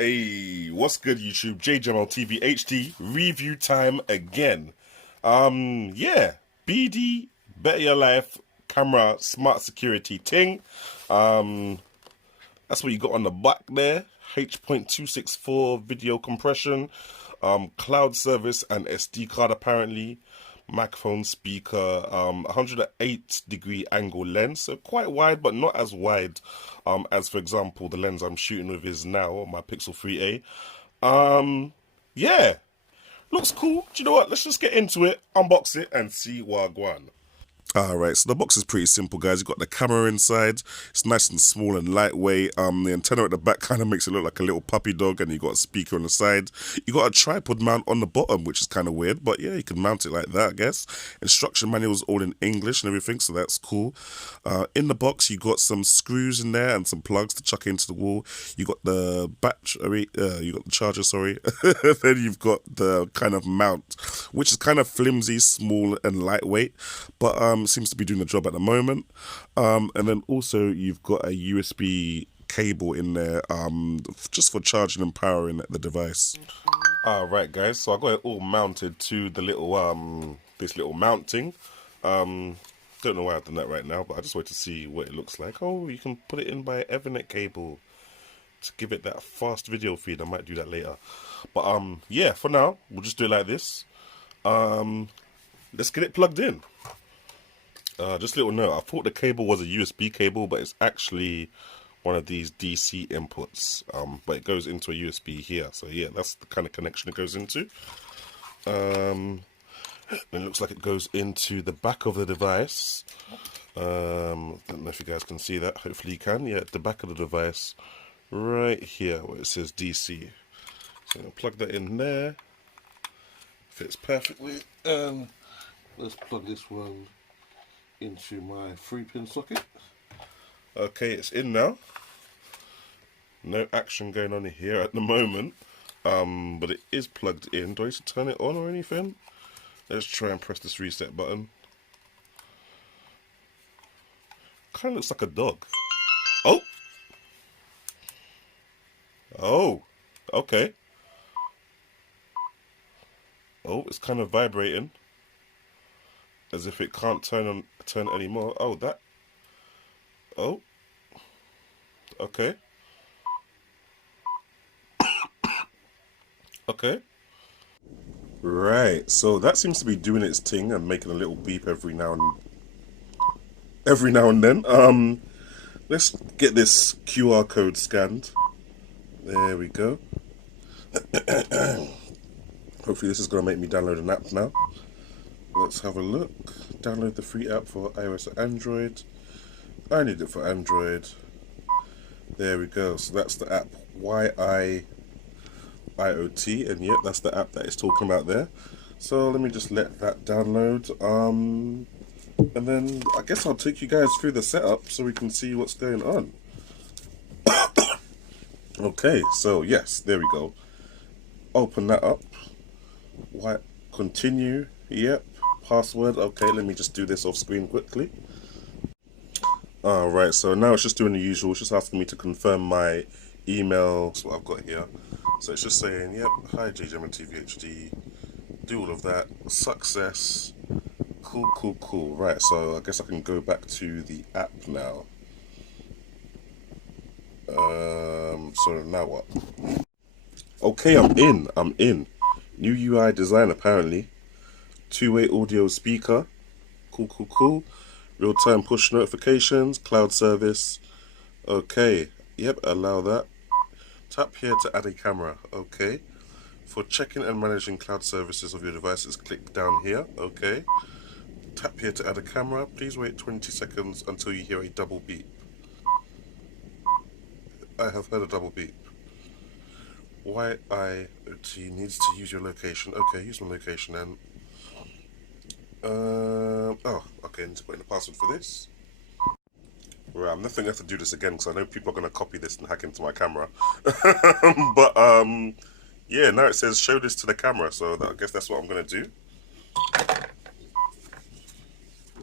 Hey, what's good, YouTube? Jamo TV HD review time again. Yeah, BD Better Your Life camera smart security ting. Um, that's what you got on the back there. H.264 video compression, cloud service and SD card apparently. Microphone speaker, 108-degree angle lens, so quite wide, but not as wide as, for example, the lens I'm shooting with is now, my Pixel 3a. Yeah, looks cool. Do you know what? Let's just get into it, unbox it, and see what I go on. Alright, so the box is pretty simple, guys. You've got the camera inside. It's nice and small and lightweight. The antenna at the back kind of makes it look like a little puppy dog, and you've got a speaker on the side. You got a tripod mount on the bottom, which is kind of weird, but yeah, you can mount it like that, I guess. Instruction manuals all in English and everything, so that's cool. In the box, you got some screws in there and some plugs to chuck into the wall. You got the battery, you got the charger, sorry. Then you've got the kind of mount, which is kind of flimsy, small, and lightweight, but seems to be doing the job at the moment. And then also you've got a USB cable in there, just for charging and powering the device. Alright, guys, so I got it all mounted to the little this little mounting. Don't know why I've done that right now, but I just wanted to see what it looks like. Oh, you can put it in by an Ethernet cable to give it that fast video feed. I might do that later, but yeah, for now we'll just do it like this. Let's get it plugged in. Just a little note, I thought the cable was a USB cable, but it's actually one of these DC inputs, but it goes into a USB here, so yeah, that's the kind of connection it goes into. It looks like it goes into the back of the device. Don't know if you guys can see that, hopefully you can. Yeah, the back of the device, right here, where it says DC. So I'll plug that in there, fits perfectly, and let's plug this one into my 3-pin socket. Okay, it's in now. No action going on here at the moment, but it is plugged in. Do I need to turn it on or anything? Let's try and press this reset button. Kind of looks like a dog. Oh! Oh! Okay. Oh, it's kind of vibrating, as if it can't turn anymore. Oh, that. Oh. Okay. Okay. Right. So that seems to be doing its thing and making a little beep every now and then. Let's get this QR code scanned. There we go. Hopefully this is going to make me download an app now. Let's have a look. Download the free app for iOS and Android. I need it for Android. There we go. So that's the app YI IoT, and yep, that's the app that it's talking about there. So let me just let that download. And then I guess I'll take you guys through the setup so we can see what's going on. Okay, so yes, there we go. Open that up. Continue. Yep. Password. Okay, let me just do this off screen quickly. Alright, so now it's just doing the usual. It's just asking me to confirm my email. That's what I've got here. So it's just saying, yep, hi Jamo TV HD. Do all of that. Success. Cool. Right, so I guess I can go back to the app now. So now what? Okay, I'm in. New UI design apparently. Two-way audio speaker. Cool. Real-time push notifications, cloud service. Okay, yep, allow that. Tap here to add a camera. Okay. For checking and managing cloud services of your devices, click down here. Okay. Tap here to add a camera. Please wait 20 seconds until you hear a double beep. I have heard a double beep. YIOT needs to use your location. Okay, use my location then. Oh, okay, I need to put in a password for this. Right, I'm definitely going to have to do this again because I know people are going to copy this and hack into my camera. But, yeah, now it says show this to the camera, so I guess that's what I'm going to do. I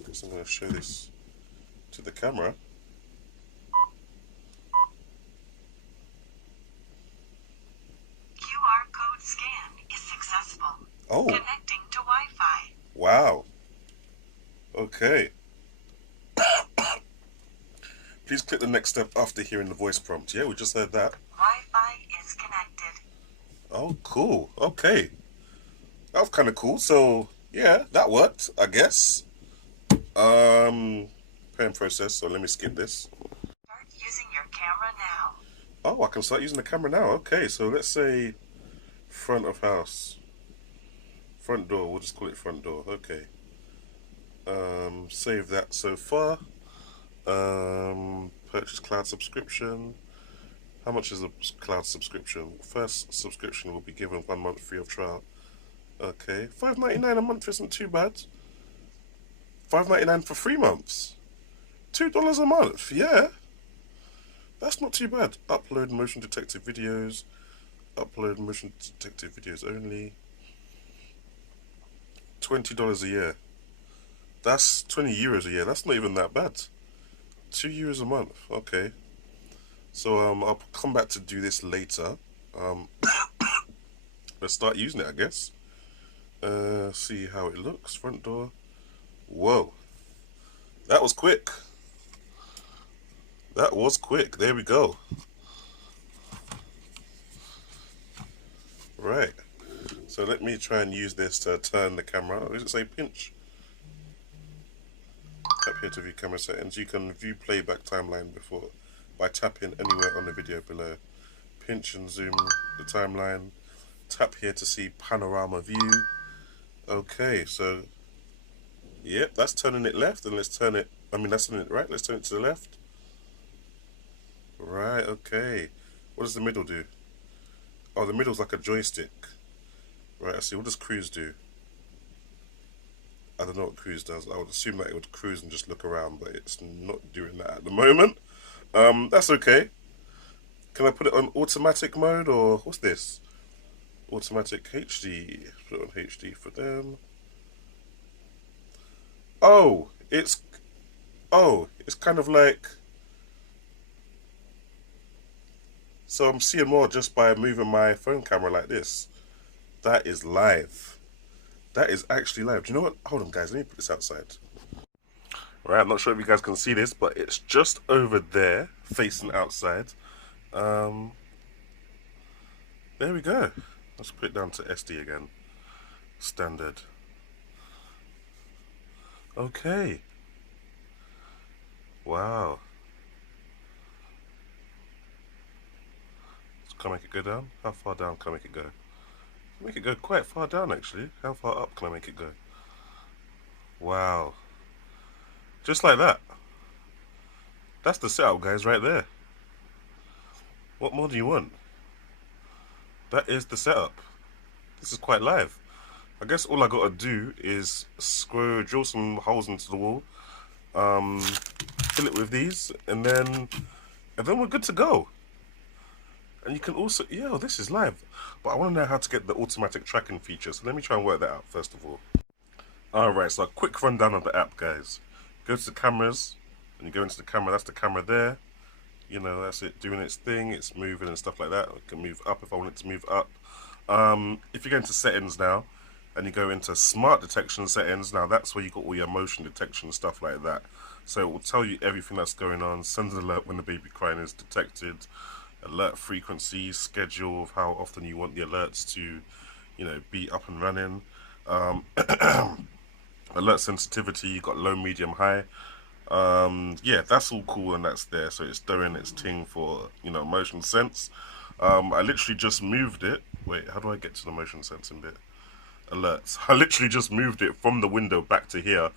guess I'm going to show this to the camera. Oh. Connecting to Wi-Fi. Wow. Okay. Please click the next step after hearing the voice prompt. Yeah, we just heard that. Wi-Fi is connected. Oh, cool. Okay. That was kind of cool. So, yeah, that worked, I guess. Pairing process, so let me skip this. Start using your camera now. Oh, I can start using the camera now. Okay, so let's say front of house. Front door, we'll just call it front door. Okay. Save that so far. Purchase cloud subscription. How much is a cloud subscription? First subscription will be given 1 month free of trial. Okay, $5.99 a month isn't too bad. $5.99 for 3 months. $2 a month, yeah. That's not too bad. Upload motion detected videos. Upload motion detected videos only. $20 a year. That's €20 a year. That's not even that bad. €2 a month. Okay. So I'll come back to do this later. Let's start using it, I guess. See how it looks. Front door. Whoa. That was quick. That was quick. There we go. Right. So let me try and use this to turn the camera. Or does it say pinch? Tap here to view camera settings. You can view playback timeline before by tapping anywhere on the video below. Pinch and zoom the timeline. Tap here to see panorama view. Okay, so yep, that's turning it left, and let's turn it. That's turning it right. Let's turn it to the left. Right. Okay. What does the middle do? Oh, the middle's like a joystick. Right. I see. What does cruise do? I don't know what cruise does. I would assume that it would cruise and just look around, but it's not doing that at the moment. That's okay. Can I put it on automatic mode, or what's this? Automatic HD. Put it on HD for them. Oh, it's kind of like, so I'm seeing more just by moving my phone camera like this. That is live. That is actually live. Do you know what? Hold on, guys. Let me put this outside. Right, I'm not sure if you guys can see this, but it's just over there, facing outside. There we go. Let's put it down to SD again. Standard. Okay. Wow. Can I make it go down? How far down can I make it go? Make it go quite far down, actually. How far up can I make it go? Wow. Just like that. That's the setup, guys, right there. What more do you want? That is the setup. This is quite live. I guess all I gotta do is drill some holes into the wall, fill it with these, and then we're good to go. And you can also, yeah, this is live. But I want to know how to get the automatic tracking feature. So let me try and work that out first of all. Alright, so a quick rundown of the app, guys. Go to the cameras, and you go into the camera. That's the camera there. You know, that's it doing its thing. It's moving and stuff like that. I can move up if I want it to move up. If you go into settings now, and you go into smart detection settings, now that's where you got all your motion detection and stuff like that. So it will tell you everything that's going on, send an alert when the baby crying is detected, alert frequency, schedule of how often you want the alerts to, be up and running. Alert sensitivity, you got low, medium, high. Yeah, that's all cool and that's there. So it's doing its thing for, motion sense. I literally just moved it. Wait, how do I get to the motion sensing bit? Alerts. I literally just moved it from the window back to here,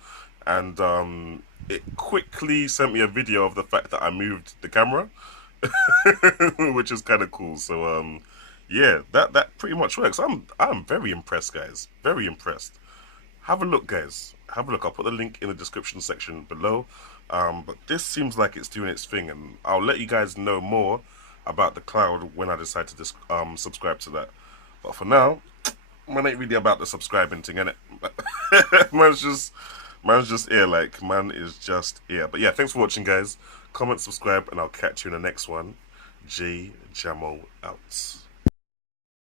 and it quickly sent me a video of the fact that I moved the camera, which is kind of cool. So yeah, that pretty much works. I'm very impressed, guys. Very impressed. Have a look, guys. Have a look. I'll put the link in the description section below. But this seems like it's doing its thing, and I'll let you guys know more about the cloud when I decide to subscribe to that. But for now, man ain't really about the subscribing thing, innit? man's just here, like, man is just here. But yeah, thanks for watching, guys. Comment, subscribe, and I'll catch you in the next one. Jamo out.